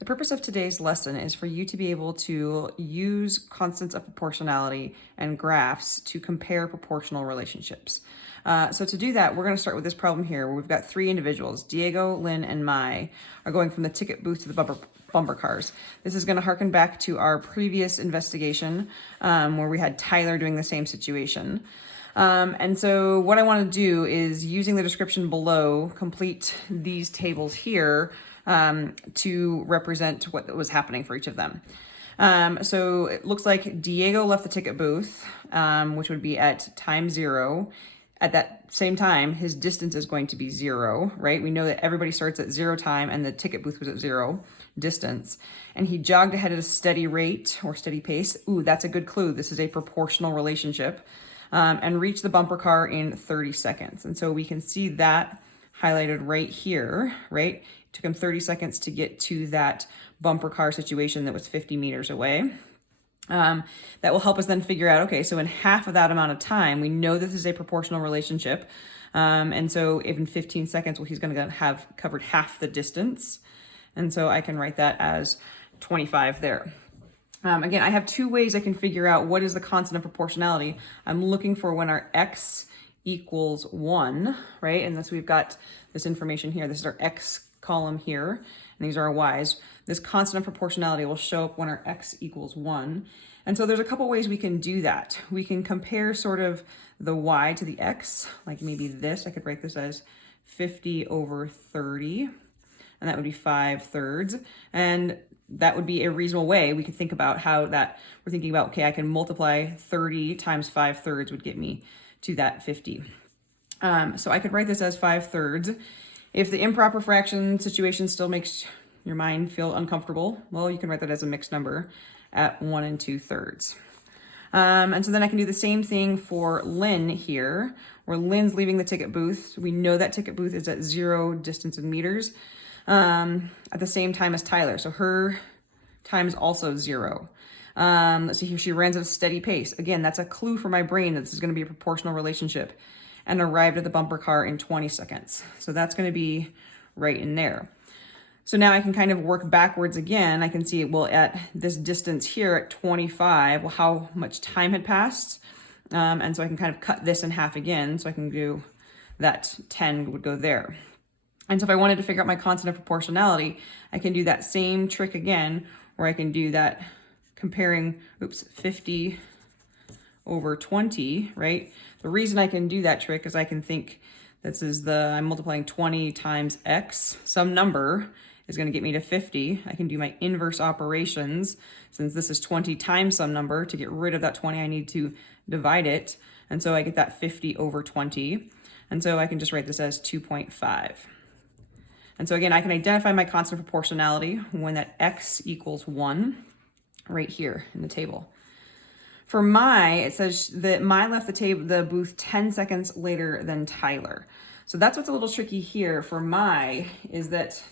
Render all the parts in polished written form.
The purpose of today's lesson is for you to be able to use constants of proportionality and graphs to compare proportional relationships. So to do that, we're going to start with this problem here where we've got three individuals, Diego, Lynn, and Mai, are going from the ticket booth to the bumper cars. This is going to harken back to our previous investigation where we had Tyler doing the same situation. And so what I want to do is, using the description below, complete these tables here to represent what was happening for each of them. So it looks like Diego left the ticket booth, which would be at time 0. At that same time, his distance is going to be 0, right? We know that everybody starts at 0 time and the ticket booth was at 0 distance. And he jogged ahead at a steady rate or steady pace. Ooh, that's a good clue. This is a proportional relationship. And reached the bumper car in 30 seconds. And so we can see that highlighted right here, right? It took him 30 seconds to get to that bumper car situation that was 50 meters away. That will help us then figure out, okay, so in half of that amount of time, we know this is a proportional relationship. And so if in 15 seconds, well, he's going to have covered half the distance. And so I can write that as 25 there. Again, I have two ways I can figure out what is the constant of proportionality. I'm looking for when our x equals 1, right? And thus we've got this information here. This is our x column here, and these are our y's. This constant of proportionality will show up when our x equals 1. And so there's a couple ways we can do that. We can compare sort of the y to the x, like maybe this. I could write this as 50 over 30, and that would be 5/3. And that would be a reasonable way we could think about how that we're thinking about, okay, I can multiply 30 times 5/3 would get me to that 50. So I could write this as 5/3. If the improper fraction situation still makes your mind feel uncomfortable, well, you can write that as a mixed number at 1 2/3. And so then I can do the same thing for Lynn here, where Lynn's leaving the ticket booth. We know that ticket booth is at 0 distance in meters at the same time as Tyler. So her time is also 0. Let's see here, she runs at a steady pace. Again, that's a clue for my brain that this is going to be a proportional relationship, and arrived at the bumper car in 20 seconds. So that's going to be right in there. So now I can kind of work backwards again. I can see, well, at this distance here at 25, well, how much time had passed. And so I can kind of cut this in half again. So I can do that 10 would go there. And so if I wanted to figure out my constant of proportionality, I can do that same trick again, where I can do that comparing, 50 over 20, right? The reason I can do that trick is I can think this is I'm multiplying 20 times x, some number is going to get me to 50. I can do my inverse operations. Since this is 20 times some number, to get rid of that 20, I need to divide it. And so I get that 50 over 20. And so I can just write this as 2.5. And so again, I can identify my constant of proportionality when that x equals 1 right here in the table. For Mai, it says that Mai left the booth 10 seconds later than Tyler. So that's what's a little tricky here for Mai, is that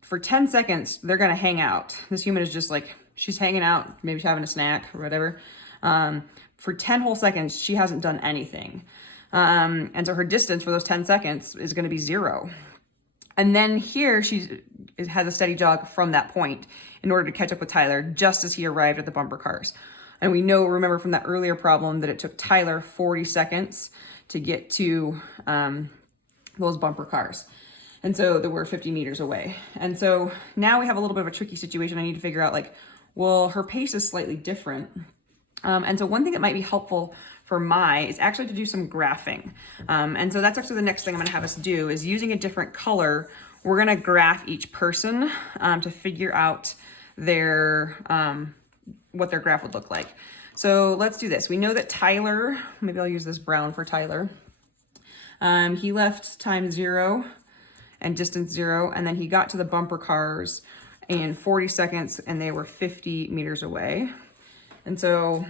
for 10 seconds, they're going to hang out. This human is just like, she's hanging out, maybe she's having a snack or whatever. For 10 whole seconds, she hasn't done anything. And so her distance for those 10 seconds is going to be 0. And then here she has a steady jog from that point in order to catch up with Tyler just as he arrived at the bumper cars. And we remember from that earlier problem that it took Tyler 40 seconds to get to those bumper cars. And so they were 50 meters away. And so now we have a little bit of a tricky situation. I need to figure out, like, well, her pace is slightly different. And so one thing that might be helpful for Mai is actually to do some graphing. And so that's actually the next thing I'm going to have us do, is using a different color. We're going to graph each person to figure out what their graph would look like. So let's do this. We know that Tyler, maybe I'll use this brown for Tyler. He left time 0 and distance 0, and then he got to the bumper cars in 40 seconds, and they were 50 meters away. And so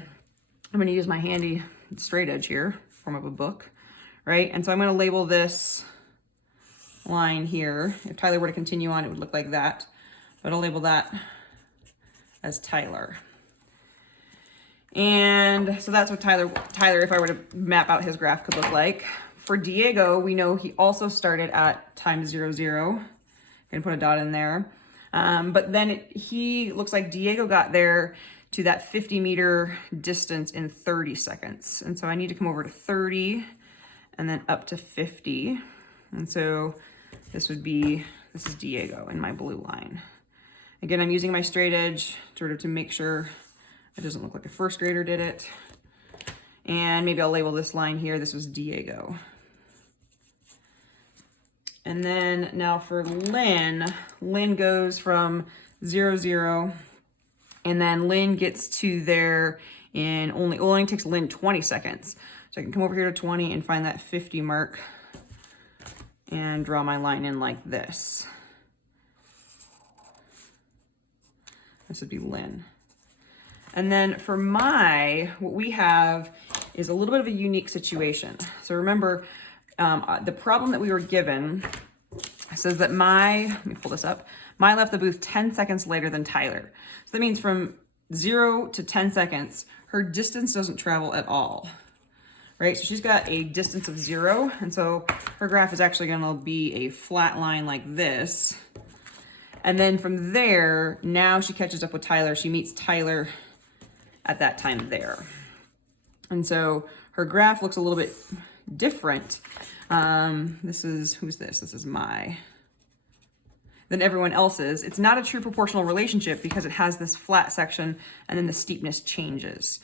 I'm going to use my handy straight edge here, form of a book, right? And so I'm going to label this line here. If Tyler were to continue on, it would look like that. But I'll label that as Tyler. And so that's what Tyler, if I were to map out his graph, could look like. For Diego, we know he also started at time 0, 0. Gonna put a dot in there. But then he looks like Diego got there to that 50-meter distance in 30 seconds. And so I need to come over to 30 and then up to 50. And so this is Diego in my blue line. Again, I'm using my straight edge sort of to make sure it doesn't look like a first grader did it. And maybe I'll label this line here. This was Diego. And then now for Lynn goes from 0, 0, and then Lynn gets to there in only takes Lynn 20 seconds. So I can come over here to 20 and find that 50 mark and draw my line in like this. This would be Lynn. And then for what we have is a little bit of a unique situation. So remember, the problem that we were given says that let me pull this up, my left the booth 10 seconds later than Tyler. So that means from 0 to 10 seconds, her distance doesn't travel at all, right? So she's got a distance of 0, and so her graph is actually gonna be a flat line like this. And then from there, now she catches up with Tyler. She meets Tyler at that time there. And so her graph looks a little bit different. Who's this? This is than everyone else's. It's not a true proportional relationship because it has this flat section and then the steepness changes.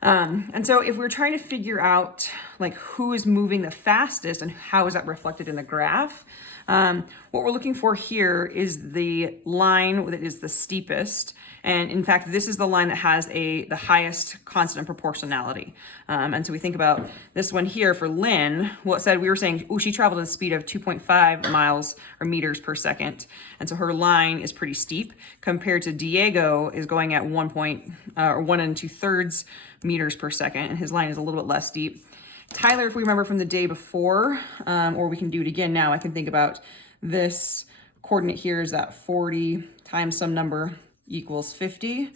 And so if we're trying to figure out like who is moving the fastest and how is that reflected in the graph, what we're looking for here is the line that is the steepest. And in fact, this is the line that has the highest constant of proportionality. And so we think about this one here for Lynn. Well, we were saying, she traveled at a speed of 2.5 miles or meters per second. And so her line is pretty steep compared to Diego is going at 1 2/3 meters per second. And his line is a little bit less steep. Tyler, if we remember from the day before, or we can do it again now, I can think about this coordinate here is that 40 times some number equals 50.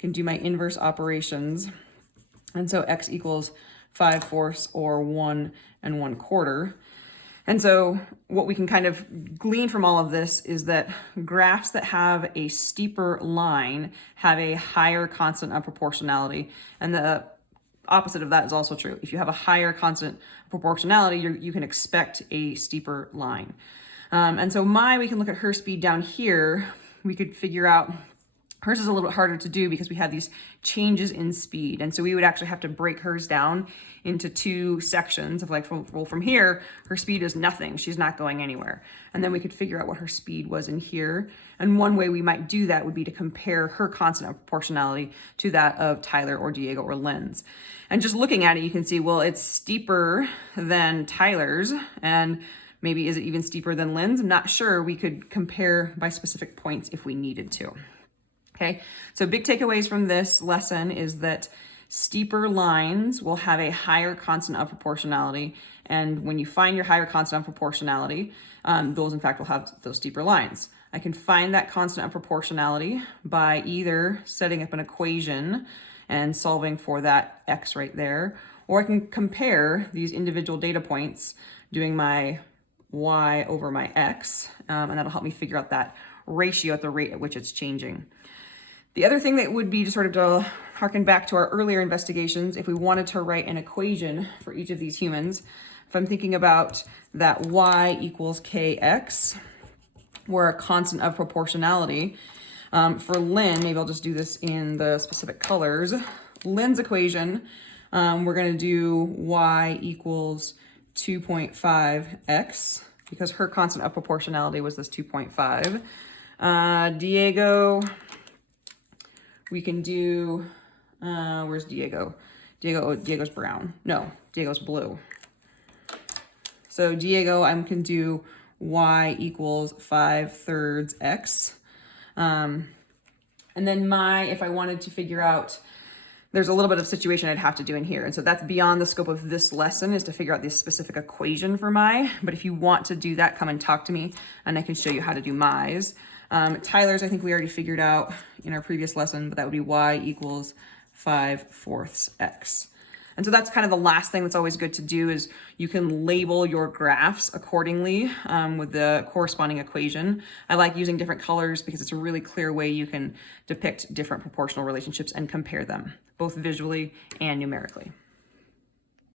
Can do my inverse operations. And so x equals 5/4 or 1 1/4. And so what we can kind of glean from all of this is that graphs that have a steeper line have a higher constant of proportionality. And the opposite of that is also true. If you have a higher constant of proportionality, you can expect a steeper line. And so we can look at her speed down here. We could figure out hers is a little bit harder to do because we have these changes in speed. And so we would actually have to break hers down into 2 sections of like, from here, her speed is nothing. She's not going anywhere. And then we could figure out what her speed was in here. And one way we might do that would be to compare her constant of proportionality to that of Tyler or Diego or Lynn's. And just looking at it, you can see, well, it's steeper than Tyler's. And maybe is it even steeper than Lynn's? I'm not sure. We could compare by specific points if we needed to. Okay, so big takeaways from this lesson is that steeper lines will have a higher constant of proportionality. And when you find your higher constant of proportionality, those in fact will have those steeper lines. I can find that constant of proportionality by either setting up an equation and solving for that x right there, or I can compare these individual data points doing my y over my x, and that'll help me figure out that ratio at the rate at which it's changing. The other thing that would be to harken back to our earlier investigations, if we wanted to write an equation for each of these humans, if I'm thinking about that y equals kx, where a constant of proportionality, for Lynn, maybe I'll just do this in the specific colors. Lynn's equation, we're going to do y equals 2.5x because her constant of proportionality was this 2.5. Diego, we can do, where's Diego? Diego's brown. No, Diego's blue. So Diego, I can do y equals 5/3 x. And then if I wanted to figure out, there's a little bit of situation I'd have to do in here. And so that's beyond the scope of this lesson, is to figure out this specific equation for but if you want to do that, come and talk to me and I can show you how to do my's. Tyler's, I think we already figured out in our previous lesson, but that would be y equals 5/4 x. And so that's kind of the last thing that's always good to do is you can label your graphs accordingly with the corresponding equation. I like using different colors because it's a really clear way you can depict different proportional relationships and compare them, both visually and numerically.